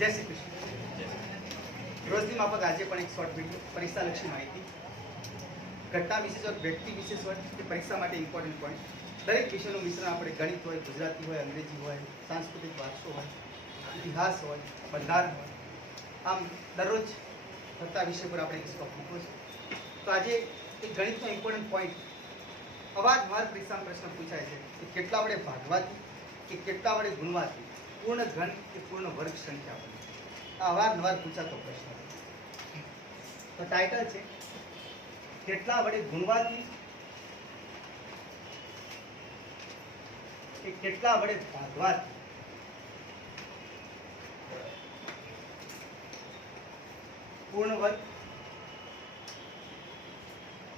જય શ્રી કૃષ્ણ। રોજની માફક આજે પણ એક શોર્ટ વિડીયો પરીક્ષાલક્ષી માહિતી, ઘટના વિશેષ હોય, વ્યક્તિ વિશેષ હોય કે પરીક્ષા માટે ઇમ્પોર્ટન્ટ પોઈન્ટ, દરેક વિષયનું મિશ્રણ આપણે ગણિત હોય, ગુજરાતી હોય, અંગ્રેજી હોય, સાંસ્કૃતિક વારસો હોય, ઇતિહાસ હોય, બંધારણ હોય, આમ દરરોજ થતા વિષય પર આપણે એક સ્ટોપ મૂક્યો છે। તો આજે એક ગણિતનો ઇમ્પોર્ટન્ટ પોઈન્ટ અવારનવાર પરીક્ષામાં પ્રશ્ન પૂછાય છે કે કેટલા વડે ભાગવાથી કે કેટલા વડે ગુણવાથી પૂર્ણ ઘન કે પૂર્ણ વર્ગ સંખ્યા બને। આ અવારનવાર પૂછાતો પ્રશ્ન। તો ટાઇટલ છે કેટલા વડે ગુણવાથી કે કેટલા વડે ભાગવાથી પૂર્ણ વર્ગ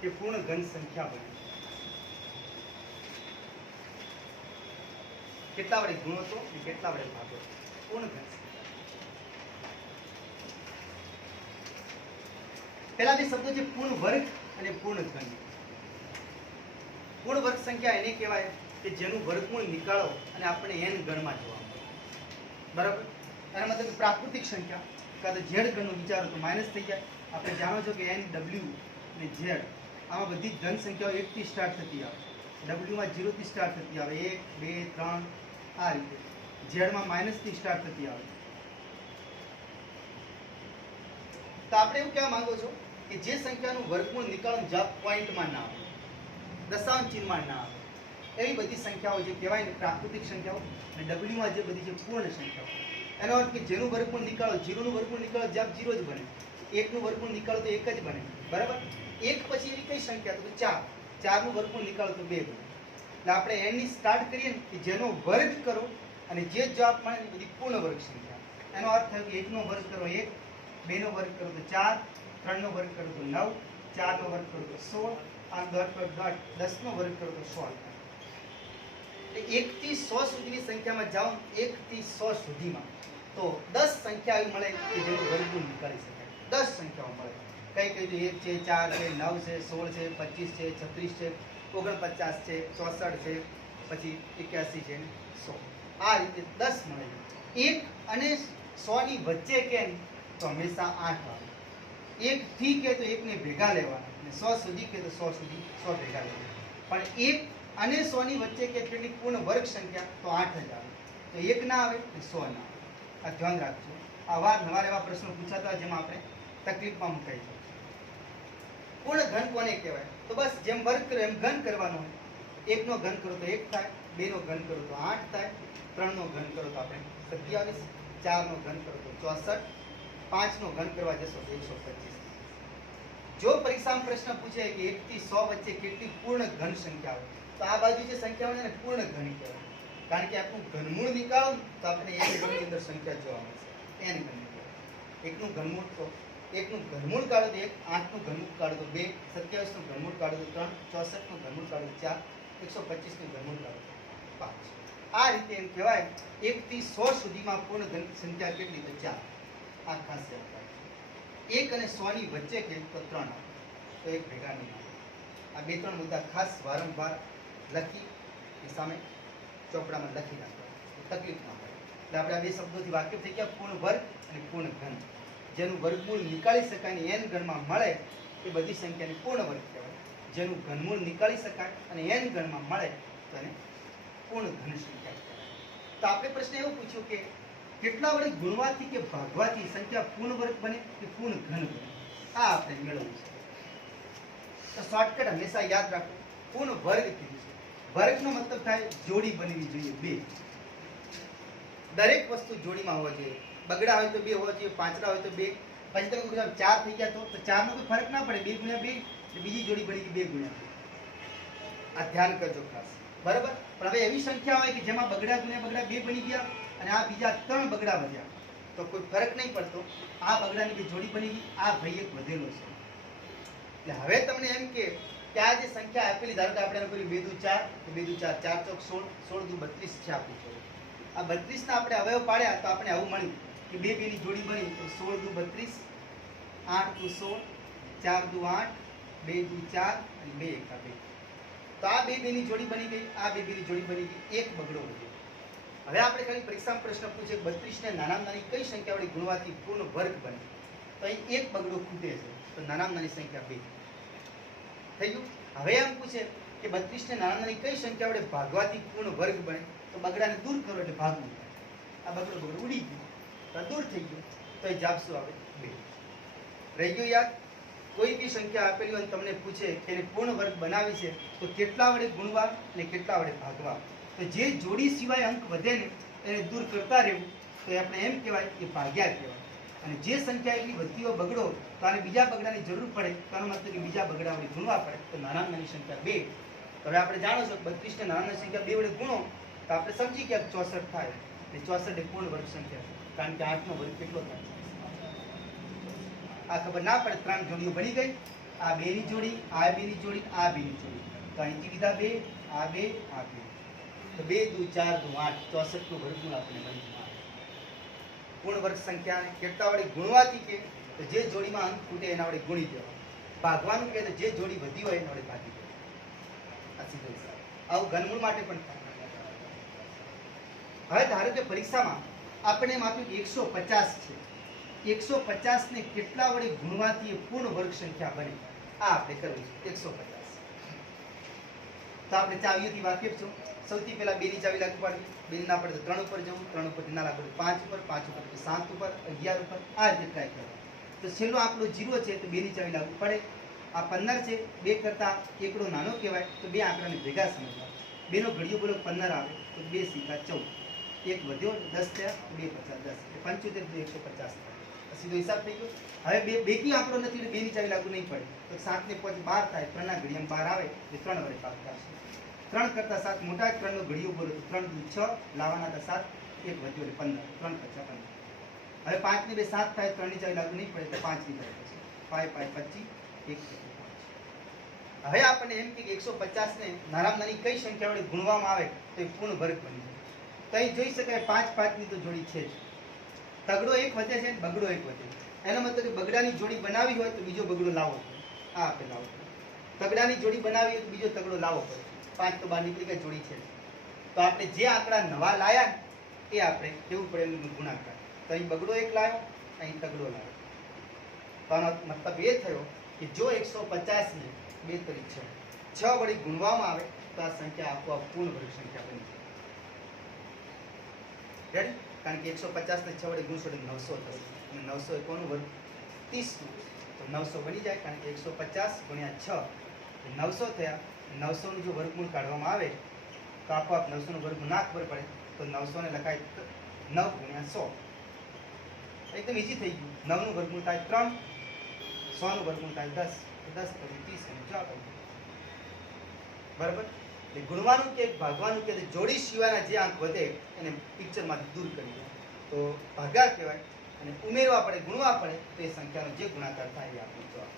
કે પૂર્ણ ઘન સંખ્યા બને। કેટલા વડે ગુણો તો કેટલા વડે ભાગો પૂર્ણ ઘન સંખ્યા। પહેલા બે શબ્દો છે પૂર્ણ વર્ગ અને પૂર્ણ ઘન। પૂર્ણ વર્ગ સંખ્યા એને કહેવાય કે જેનું વર્ગમૂળ નીકાળો અને આપણે n ગણમાં જોવા મળે, બરાબર। એના મતલબ પ્રાકૃતિક સંખ્યા કાં તો z ગણનું વિચારો તો માઇનસ થઈ જાય। આપણે જાણો છો કે n, w અને z આમાં બધી ધન સંખ્યાઓ 1 થી સ્ટાર્ટ થતી આવે, w માં 0 થી સ્ટાર્ટ થતી આવે, 1 2 3 આ રીતે, z માં માઇનસ થી સ્ટાર્ટ થતી આવે। તો આપણે એવું કહેવા માંગો છો કે જે સંખ્યાનું વર્ગમૂળ નીકાળો જવાબ પોઈન્ટમાં ના આવે, દશાંશ ચિહ્નમાં ના આવે, એવી બધી સંખ્યાઓ જે કહેવાય ને પ્રાકૃતિક સંખ્યાઓ, અને w માં જે બધી છે પૂર્ણ સંખ્યાઓ, એનો અર્થ કે જેનું વર્ગમૂળ નીકાળો, 0 નું વર્ગમૂળ નીકાળો જવાબ 0 જ બને, 1 નું વર્ગમૂળ નીકાળો તો 1 જ બને, બરાબર। 1 પછી એવી કઈ સંખ્યા તો 4, 4 નું વર્ગમૂળ નીકાળો તો 2 બને। એટલે આપણે n ની સ્ટાર્ટ કરીએ ને કે જેનો વર્ગ કરો અને જે જવાબ મળે એ બધી પૂર્ણ વર્ગ સંખ્યા। એનો અર્થ થયો કે 1 નો વર્ગ કરો 1, 2 નો વર્ગ કરો તો 4, 3 નો વર્ગ કરો તો 9, 4 નો વર્ગ કરો તો 16, આમ 10 નો વર્ગ કરો તો 16। એટલે 1 થી 100 સુધીની સંખ્યામાં જાઓ, 1 થી 100 સુધીમાં તો 10 સંખ્યા એવી મળે કે જેનું વર્ગમૂળ નીકાળી શકાય, 10 સંખ્યાઓ મળે। કઈ કઈ તો 1 છે, 4 છે, 9 છે, 16 છે, 25 છે, 36 છે, 49 છે, 64 છે, પછી 81 છે, 100, આ રીતે 10 મળે છે। 1 અને 100 ની વચ્ચે કે તો હંમેશા 8 આવે, 1 થી કે તો 1 ને ભેગા લેવાના, અને 100 સુધી કે તો 100 સુધી 100 ભેગા લેવાના। પણ 1 અને 100 ની વચ્ચે કે કેટલી પૂર્ણ વર્ગ સંખ્યા તો 8 જ આવે, તો 1 ના આવે તો 100 ના આવે, આ ધ્યાન રાખજો। અવારનવાર એવા પ્રશ્નો પૂછાતા જેમાં આપણે તકલીફમાં મુકાઈ જાય। પૂર્ણ ઘન કોને કહેવાય? તો બસ જેમ વર્ગ કરો એમ ઘન કરવાનો હોય। 1 નો ઘન કરો તો 1 થાય, 2 નો ઘન કરો તો 8 થાય, 3 નો ઘન કરો તો આપણે 27, 4 નો ઘન કરો તો 64, 5 નો ઘન કરવા જશો તો 125। જો પરીક્ષામાં પ્રશ્ન પૂછે કે 1 થી 100 વચ્ચે કેટલી પૂર્ણ ઘન સંખ્યા હોય તો આ બાજુ જે સંખ્યા હોય ને પૂર્ણ ઘન કહેવાય, કારણ કે આપણું ઘનમૂળ નીકાળો તો આપણે n ગણની અંદર સંખ્યા જોવા મળશે, n ગણની અંદર 1 નું ઘનમૂળ તો 1 નું ઘનમૂળ કાઢો તો 1, 8 નું ઘનમૂળ કાઢો તો 2, 27 નું ઘનમૂળ કાઢો તો 3, 64 નું ઘનમૂળ કાઢો તો 4, 125 નું ઘનમૂળ કાઢો તો 5। આ રીતે એમ કહેવાય 1 થી 100 સુધીમાં પૂર્ણ ઘન સંખ્યા કેટલી તો 4। આ ખાસ યાદ રાખજો। 1 અને 100 ની વચ્ચે કે તો 3 આવે, તો 1 ભેગા નહીં આવે। આ 2-3 મુદ્દા ખાસ વારંવાર લખી એ સામે ચોપડામાં લખી રાખવા, તકલીફ ના પડે। એટલે આપણે આ બે શબ્દોથી વાકેફ થઈ ગયા, પૂર્ણ વર્ગ અને પૂર્ણ ઘન। જેનું વર્ગમૂળ નીકાળી શકાય ને n ગણમાં મળે એ બધી સંખ્યાને પૂર્ણ વર્ગ કહેવાય, જેનું ઘનમૂળ નીકાળી શકાય અને n ગણમાં મળે તો એને પૂર્ણ ઘન સંખ્યા કહેવાય। તો આપણે પ્રશ્ન એવો પૂછ્યો કે કેટલા વડે ગુણવાથી કે ભાગવાથી સંખ્યા પૂર્ણ વર્ગ બને કે પૂર્ણ ઘન બને, આ આપણે મેળવવું છે। તો શોર્ટકટ હંમેશા યાદ રાખો, પૂર્ણ વર્ગ કીધું છે, વર્ગનો મતલબ થાય જોડી બનવી જોઈએ, 2, દરેક વસ્તુ જોડીમાં હોવા જોઈએ। બગડા હોય તો 2 હોવા જોઈએ, પાંચડા હોય તો 2, પછી તમે 4 થઈ ગયા તો 4 નો કોઈ ફરક ના પડે, 2 ગુણ્યા 2 એટલે બીજી જોડી બની ગઈ 2 ગુણ્યા 2, આ ધ્યાન કરજો ખાસ, બરાબર। પણ હવે એવી સંખ્યા હોય કે જેમાં બગડા ગુણ્યા બગડા 2 બની ગયા અને આ બીજા 3 બગડા વધ્યા તો કોઈ ફરક નહીં પડતો, આ બગડાની 2 જોડી બની ગઈ, આ ભાઈ એક વધેલો છે। એટલે હવે તમને એમ કે આ જે સંખ્યા આપેલી, ધારો કે આપણે એનો કર્યું 2 દુ 4, તો 2 દુ 4, 4 ચોક 16, 16 દુ 32 છે આપણી જોડે। આ 32 ના આપણે અવયવ પાડ્યા તો આપણે આવું મળ્યું કે 2 2 ની જોડી બની તો 16 દુ 32, 8 દુ 16, 4 દુ 8, 2 દુ 4 અને 2 એકા 2। તો આ 2 2 ની જોડી બની ગઈ, આ 2 2 ની જોડી બની ગઈ, એક બગડો વધ્યો। હવે આપણે ખાલી પરીક્ષામાં પ્રશ્ન પૂછે 32 ને નાનામાં નાની કઈ સંખ્યા વડે ગુણવાથી પૂર્ણ વર્ગ બને, તો અહીં એક બગડો ખૂટે છે, તો નાનામાં નાની સંખ્યા 2 થઈ ગયું. હવે એમ પૂછે કે 32 ને નાનામાં નાની કઈ સંખ્યા વડે ભાગવાથી પૂર્ણ વર્ગ બને, તો બગડાને દૂર કરો એટલે ભાગવું. આ બગડો ઉડી ગયું, તો દૂર થઈ ગયું, તો એ જવાબ શું આવે? 2. રહી ગયું યાદ? કોઈ બી સંખ્યા આપેલી હોય તમને પૂછે કે એને પૂર્ણ વર્ગ બનાવી છે તો કેટલા વડે ગુણવા અને કેટલા વડે ભાગવા, તો જે જોડી સિવાય અંક વધે ને એને દૂર કરતા રહેવું, તો આપણે એમ કહેવાય કે ભાગ્યા કહેવાય. અને જે સંખ્યા એટલી વધતી હોય બગડો, તો આને બીજા બગડાની જરૂર પડે, તો આનો મતલબ કે બીજા બગડા વડે ગુણવા પડે, તો નાનામાં નાની સંખ્યા 2. હવે આપણે જાણો છો 32 ને નાનાની સંખ્યા 2 વડે ગુણો તો આપણે સમજી કે 64 થાય, અને 64 એ પૂર્ણ વર્ગ સંખ્યા છે, કારણ કે 8 નો વર્ગ કેટલો થાય? આ ખબર ના પડે, 3 જોડીઓ બની ગઈ, આ 2 ની જોડી, આ 2 ની જોડી, આ 2 ની જોડી, તો અહીંથી લીધા 2, આ 2, આ 2, તો 2 દુ 4 દુ 8, 64 નું વર્ગમૂળ આપણે મળી. પૂર્ણ વર્ગ સંખ્યાને કેટલા વડે ગુણવાથી કે તો જે જોડીમાં અંક ખૂટે એના વડે ગુણી દેવા, ભાગવાનું કે જે જોડી વધી હોય એના વડે ભાગી દેવા. આ સીધો હિસાબ. આવું ઘનમૂળ માટે પણ થાય. હવે ધારો કે પરીક્ષામાં આપણે એમ આપ્યું કે 150 છે, 150 ને કેટલા વડે ગુણવાથી એ પૂર્ણ વર્ગ સંખ્યા બને, આ આપણે કરવું છે. 150 તો આપણે ચાવીઓથી વાકેફ છો. સૌથી પહેલા 2 ની ચાવી લાગુ પાડવી, 2 ના પડે તો 3 ઉપર જવું, 3 ઉપર ના લાગુ 5 ઉપર, 5 ઉપર 7 ઉપર, 11 ઉપર, આ રીતે ટ્રાય કરો. તો છેલ્લો આપણો 0 છે તો 2 ની ચાવી લાગુ પડે. આ 15 છે, 2 કરતા એકડો નાનો કહેવાય, તો 2 આંકડાને ભેગા સમજવા. 2 નો ઘડિયો બોલો 15 આવે તો 2 સિક્કા 14, એક વધ્યો 10 થયા, 2 50 10, 75 તો 150 થાય. સીધો હિસાબ થઈ ગયો. હવે બેકી આંકડો નથી એટલે 2 ની ચાવી લાગુ નહીં પડે, તો 7 ને 5 12 થાય, 3 ના ઘડિયામાં 12 આવે એ 3 વડે ભાગ થશે. 3 કરતા 7 મોટા, 3 નો ઘડિયો બોલો તો 3 દુ 6, લાવવાના હતા 7, એક વધ્યો એટલે 15, 3 કરતા 15. હવે 5 ને 2 7 થાય, 3 ની ચાવી લાગુ નહીં પડે તો 5 ની ચાવી થશે, 5 5 25, 1 હવે આપણને એમ કે 150 ને નાનામાં નાની કઈ સંખ્યા વડે ગુણવામાં આવે તો એ પૂર્ણ વર્ગ બની જાય. તો અહીં જોઈ શકાય 5 5 ની તો જોડી છે જ, તગડો એક વધે છે, બગડો એક વધે છે. એનો મતલબ કે બગડાની જોડી બનાવી હોય તો બીજો બગડો લાવવો પડે, આ આપણે લાવવો પડે. તગડાની જોડી બનાવી હોય તો બીજો તગડો લાવવો પડે. 5 તો બહાર નીકળી ગયા, જોડી છે. તો આપણે જે આંકડા નવા લાયા એ આપણે કેવું પડે એનું ગુણાકાર. તો અહીં બગડો એક લાવ્યો, અહીં તગડો લાવ્યો, તો આનો મતલબ એ થયો કે જો 150 ને 2 તરી 6 વડે ગુણવામાં આવે તો આ સંખ્યા આપોઆપ પૂર્ણ વર્ગ સંખ્યા બની જાય. રેડી? કારણ કે 150 ને 6 વડે ગુણશો એટલે 900 થશે, અને 900 એ કોનું વર્ગ? 30 નું, તો 900 બની જાય. કારણ કે 150 ગુણ્યા 6 900 થયા. 900 નું જો વર્ગમૂળ કાઢવામાં આવે તો આપોઆપ 900 નું વર્ગમૂળ ના ખબર પડે તો 900 ને લખાય 9 ગુણ્યા 100, એકદમ ઈઝી થઈ ગયું. 9 નું વર્ગમૂળ થાય 3, 100 નું વર્ગમૂળ થાય 10, 10 કરી 30 અને જવાબ આવી. બરાબર? એટલે ગુણવાનું કે ભાગવાનું કે જોડી સિવાયના જે આંક વધે એને પિક્ચરમાંથી દૂર કરી દે તો ભાગાકાર કહેવાય, અને ઉમેરવા પડે, ગુણવા પડે તો એ સંખ્યાનો જે ગુણાકાર થાય એ આપણો જવાબ.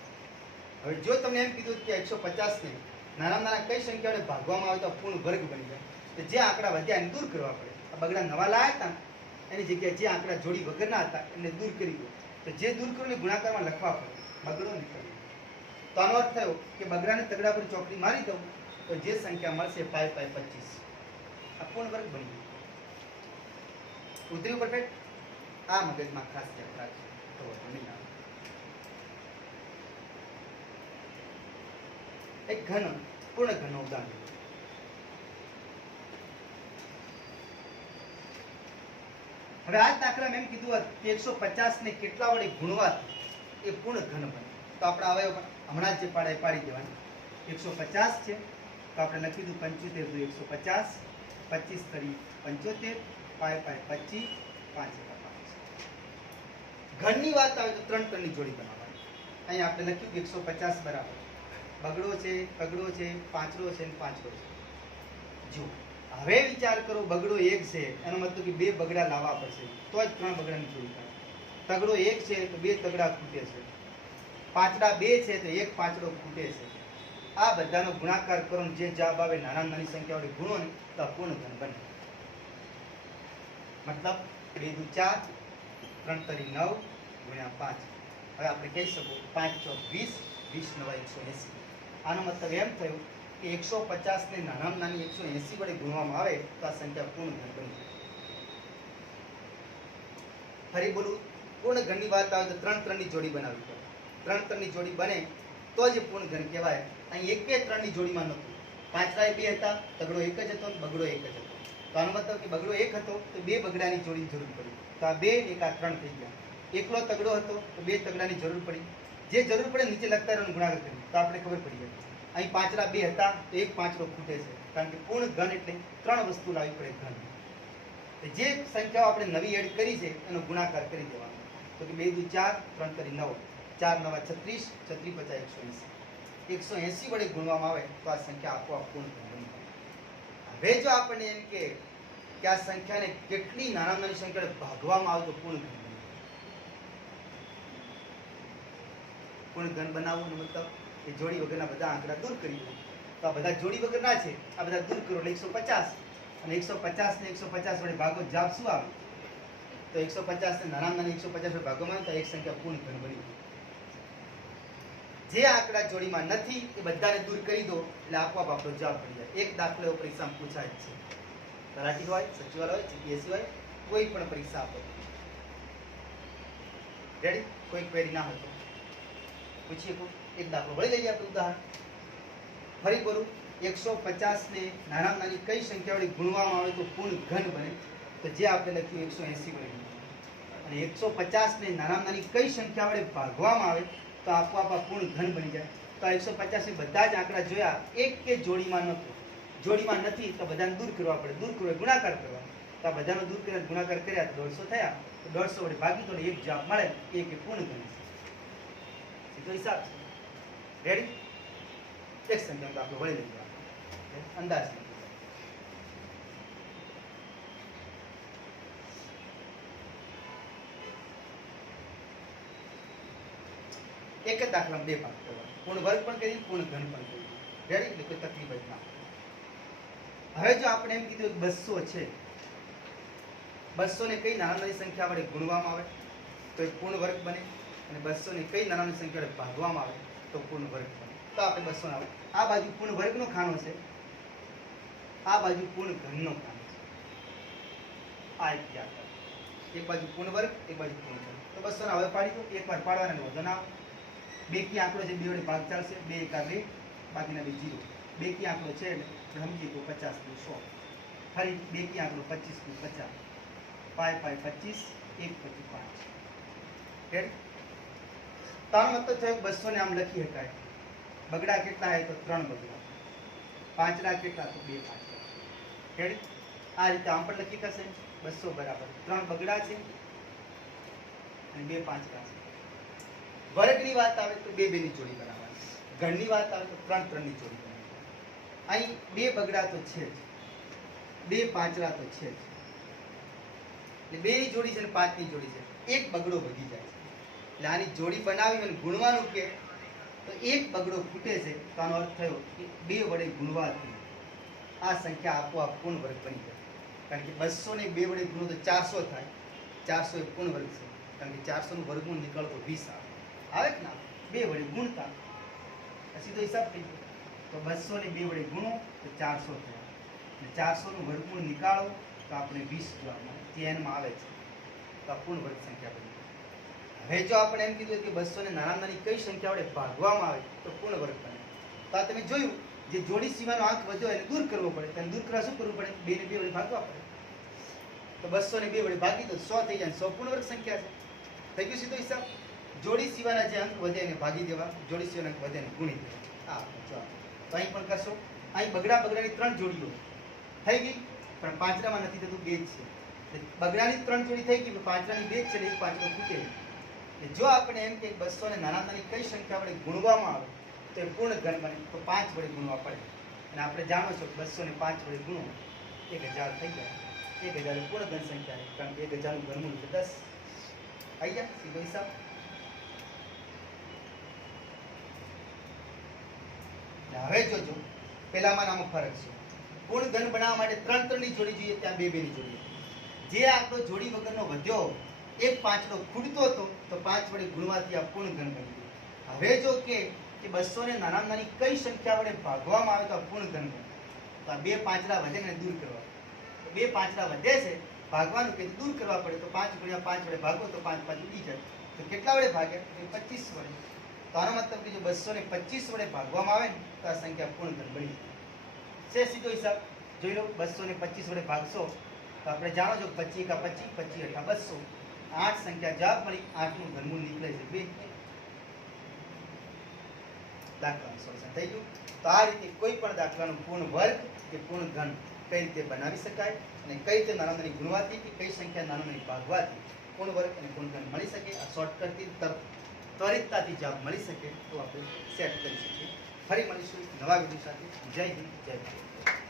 હવે જો તમને એમ કીધું કે 150 ને નાનામાં નાના કઈ સંખ્યા વડે ભાગવામાં આવે તો પૂર્ણ વર્ગ બની જાય, તો જે આંકડા વધ્યા એને દૂર કરવા પડે. આ બગડા નવા લાયા હતા એની જગ્યાએ જે આંકડા જોડી વગરના હતા એમને દૂર કરી દો, તો જે દૂર કરીને ગુણાકારમાં લખવા પડે, બગડો નીકળી. તો આનો અર્થ થયો કે બગડાને તગડા પર ચોકડી મારી દઉં તો જે સંખ્યા મળશે 5 5 25, આ પૂર્ણ વર્ગ બની ગયું. ઉતર્યું પરફેક્ટ? આ મગજમાં ખાસ યાદ રાખજો તો નહીં આવે. એક ઘન પૂર્ણ ઘનનું ઉદાહરણ. હવે આ દાખલામાં એમ કીધું કે 150 ને કેટલા વડે ગુણવાથી એ પૂર્ણ ઘન બને, તો આપણે અવયવ હમણાં જ જે પાડી દેવાનું. 150 છે તો આપણે લખી દઉં 75 દુ 150, 25 તરી 75, 5 5 25, 5 5. ઘનની વાત આવે તો 3 3 ની જોડી બનાવવાની. અહીં આપણે લખ્યું કે 150 બરાબર બગડો છે, તગડો છે, પાંચડો છે અને પાંચડો છે. જો હવે વિચાર કરો, બગડો એક છે એનો મતલબ કે 2 બગડા લાવવા પડશે તો જ 3 બગડાની જોડી થાય. તગડો એક છે તો 2 તગડા ખૂટે છે, પાંચડા 2 છે તો 1 પાંચડો ખૂટે છે. આ બધાનો ગુણાકાર કરો, જે જવાબ આવે નાના નાની સંખ્યા વડે ગુણો ને તો પૂર્ણ ઘન બને. મતલબ 2 દુ 4, 3 તરી 9 ગુણ્યા 5. હવે આપણે કહી શકો 5 ચોક 20, 20 નવા 180. આનો મતલબ એમ થયું કે 150 ને નાનામાં નાની 180 વડે ગુણવામાં આવે તો આ સંખ્યા પૂર્ણ ઘન બની જાય. ફરી બોલું, પૂર્ણ ઘનની વાત આવે તો 3 3 ની જોડી બનાવવી પડે. 3 3 ની જોડી બને તો જ પૂર્ણ ઘન કહેવાય. અહીં 1 2 3 ની જોડીમાં નહોતું. પાંચરાએ 2 હતા, તગડો 1 જ હતો, બગડો 1 જ હતો. તો આનો મતલબ કે બગડો 1 હતો તો 2 બગડાની જોડીની જરૂર પડી. તો આ 2 1 આ 3 થઈ ગયા. એકલો તગડો હતો તો 2 તગડાની જરૂર પડી. જે જરૂર પડે નીચે લખતા રહેવાનું, ગુણાકાર કરી તો આપણે ખબર પડી જાય. અહીં પાંચરા 2 હતા તો એક પાંચરો ખૂટે છે, કારણ કે પૂર્ણ ઘન એટલે 3 વસ્તુ લાવવી પડે ઘન. જે સંખ્યાઓ આપણે નવી એડ કરી છે એનો ગુણાકાર કરી દેવાનો. તો કે 2 દુ 4, 3 તરી 9, 4 9 36, 36 50 180. 180 વડે ગુણવામાં આવે તો આ સંખ્યા આપોઆપ પૂર્ણ ઘન બની જાય. હવે જો આપણને એમ કે આ સંખ્યાને કેટલી નાના નાની સંખ્યા વડે ભાગવામાં આવે તો પૂર્ણ ઘન બની જાય. પૂર્ણ ઘન બનાવવાનો મતલબ કે જોડી વગરના બધા આંકડા દૂર કરી દો. તો આ બધા જોડી વગરના છે, આ બધા દૂર કરો એટલે 150. અને 150 ને 150 વડે ભાગો, જવાબ શું આવે? તો 150 ને નાના નાની 150 વડે ભાગવામાં આવે તો એક સંખ્યા પૂર્ણ ઘન બની જાય. જે આંકડા જોડીમાં નથી એ બધાને દૂર કરી દો એટલે આપોઆપ આપણો જવાબ મળી જાય. એક દાખલો પરીક્ષામાં પૂછાય જ છે. તલાટી હોય, સચિવાલય હોય, જીપીએસસી હોય, કોઈ પણ પરીક્ષા આપો. રેડી? કોઈ ક્વેરી ના હોય તો પૂછીએ. એક દાખલો વળી લઈએ આપણે ઉદાહરણ. ફરી બોલું, 150 ને નાના નાની કઈ સંખ્યા વડે ગુણવામાં આવે તો પૂર્ણ ઘન બને? તો જે આપણે લખ્યું 180 વડે. અને 150 ને નાના નાની કઈ સંખ્યા વડે ભાગવામાં આવે તો આપોઆપ પૂર્ણ ઘન બની જાય. તો 150 ની બધા જ આંકડા જોયા, એક કે જોડીમાં નહોતું. જોડીમાં નથી તો બધાને દૂર કરવા પડે. દૂર કરવો ગુણાકાર કરવાનો. તો આ બધાનો દૂર કરીને ગુણાકાર કર્યા તો 150 થયા. તો 150 વડે ભાગી તો એક જવાબ મળે, એક એ પૂર્ણ ઘન છે. સીધો હિસાબ છે. રેડી? એક સંખ્યા તો આપણે વળી લઈએ અંદાજ. એક જ દાખલામાં 2 ભાગ કરવા. પૂર્ણ વર્ગ પણ કરી, પૂર્ણ ઘન પણ કરી. રેડી? એટલે કોઈ તકલીફ જ ના. હવે જો આપણે એમ કીધું 200 છે, 200 ને કઈ નાના નાની સંખ્યા વડે ગુણવામાં આવે તો એ પૂર્ણ વર્ગ બને. અને 200 ને કઈ નાના નાની સંખ્યા વડે ભાગવામાં આવે તો પૂર્ણ વર્ગ બને. તો આપણે 200 આવે. આ બાજુ પૂર્ણ વર્ગનો ખાનો છે, આ બાજુ પૂર્ણ ઘનનો ખાનો છે. આ એક યાદ રાખો. એક બાજુ પૂર્ણ વર્ગ, એક બાજુ પૂર્ણ ઘન. તો 200 ના હવે પાડી દો. એકવાર પાડવાના વધો ના આવે. 2 કી આંકડો છે, 2 વડે ભાગ ચાલશે. 2 1 2, બાકીના 2 0. 2 કી આંકડો છે એટલે સમજી તો 50 નું 100. ફરી 2 કી આંકડો 25 નું 50. 5 5 25, 1 25 5. રેડી? તારો મતલબ થયો 200 ને આમ લખી શકાય. બગડા કેટલા હે તો 3 બગડા. પાંચડા કેટલા તો 2 પાંચડા. રેડી? આ રીતે આમ પણ લખી થશે 200 બરાબર 3 બગડા છે અને 2 પાંચડા છે. વર્ગની વાત આવે તો 2 2 ની જોડી બનાવવાની. ઘનની વાત આવે તો 3 3 ની જોડી બનાવવાની. અહીં 2 બગડા તો છે જ, 2 પાંચડા તો છે જ. એટલે 2 ની જોડી છે અને 5 ની જોડી છે. એક બગડો વધી જાય છે. એટલે આની જોડી બનાવી અને ગુણવાનું કે તો એક બગડો ખૂટે છે. તો આનો અર્થ થયો કે 2 વડે ગુણવાથી આ સંખ્યા આપોઆપ પૂર્ણ વર્ગ બની જાય. કારણ કે 200 ને 2 વડે ગુણો તો 400 થાય. 400 એ પૂર્ણ વર્ગ છે. કારણ કે 400 નું વર્ગમૂળ નીકળતો 20 આવે. આવે જ ના? 2 વડે ગુણતા પછી તો હિસાબ થઈ ગયો. તો 200 ને 2 વડે ગુણો તો 400 થયા. અને 400 નું વર્ગમૂળ નીકાળો તો આપણે 20 જવાબ મળે. જે એનમાં આવે છે. તો આ પૂર્ણ વર્ગ સંખ્યા બની. હવે જો આપણે એમ કીધું કે 200 ને નાના નાની કઈ સંખ્યા વડે ભાગવામાં આવે તો પૂર્ણ વર્ગ બને. તો આ તમે જોયું, જે જોડી સિવાયનો આંક વધ્યો એને દૂર કરવો પડે. તેને દૂર કરવા શું કરવું પડે? 2 ને 2 વડે ભાગવા પડે. તો 200 ને 2 વડે ભાગી દો 100 થઈ જાય. 100 પૂર્ણ વર્ગ સંખ્યા છે. થઈ ગયું સીધો હિસાબ. જોડી સિવાયના જે અંક વધે એને ભાગી દેવા, જોડી સિવાયના અંક વધે એને ગુણી દેવા. આ જવાબ. તો અહીં પણ કરશો. અહીં બગડાની 3 જોડીઓ થઈ ગઈ, પણ પાંચડામાં નથી થતું, 2 જ છે. બગડાની 3 જોડી થઈ ગઈ, પણ પાંચડાની 2 જ છે એટલે એક પાંચડો ખૂટે. જો આપણે એમ કે 200 ને નાના નાની કઈ સંખ્યા વડે ગુણવામાં આવે તો એ પૂર્ણ ઘન બને તો 5 વડે ગુણવા પડે. અને આપણે જાણો છો 200 ને 5 વડે ગુણો 1000 થઈ જાય. 1000 એ પૂર્ણ ઘન સંખ્યા છે, કારણ કે 1000 નું ઘનમૂળ છે 10. આવી ગયા? સીધો હિસાબ. હવે જોજો, પેલામાં આમાં ફરક છે. પૂર્ણ ઘન બનાવવા માટે 3 3 ની જોડી જોઈએ, ત્યાં 2 2 ની જોડી. જે આંકડો જોડી વગરનો વધ્યો, એક પાંચડો ખૂટતો હતો તો 5 વડે ગુણવાથી આ પૂર્ણ ઘન બની ગયું. હવે જો કે 200 ને નાના નાની કઈ સંખ્યા વડે ભાગવામાં આવે તો આ પૂર્ણ ઘન બને. તો આ 2 પાંચડા વધે ને દૂર કરવા. તો 2 પાંચડા વધે છે ભાગવાનું કે દૂર કરવા પડે તો 5 ગુણ્યા 5 વડે ભાગો તો 5 5 ઉડી જાય. તો કેટલા વડે ભાગે? 25 વડે. તો આનો મતલબ કે જો 225 વડે ભાગવામાં આવે ને તો આ સંખ્યા પૂર્ણ ઘન બની જાય. છે સીધો હિસાબ. જોઈ લો 225 વડે ભાગશો તો આપણે જાણો છો 25 કા 25, 25 × 200, 8 સંખ્યા જવાબ મળી. 8 નું ઘનમૂળ નીકળે છે 2. દાખલાનું સોલ્યુશન થઈ ગયું. તો આ રીતે કોઈ પણ દાખલાનું પૂર્ણ વર્ગ કે પૂર્ણ ઘન કઈ રીતે બનાવી શકાય અને કઈ રીતે નાના નાની ગુણવાથી કે કઈ સંખ્યા નાના નાની ભાગવાથી પૂર્ણ વર્ગ અને પૂર્ણ ઘન મળી શકે, આ શોર્ટકટથી ત્વરિતતાથી જવાબ મળી શકે તો આપણે સેટ કરી શકીએ. ફરી મળીશું નવા વિડીયો સાથે. જય હિન્દ, જય ભારત.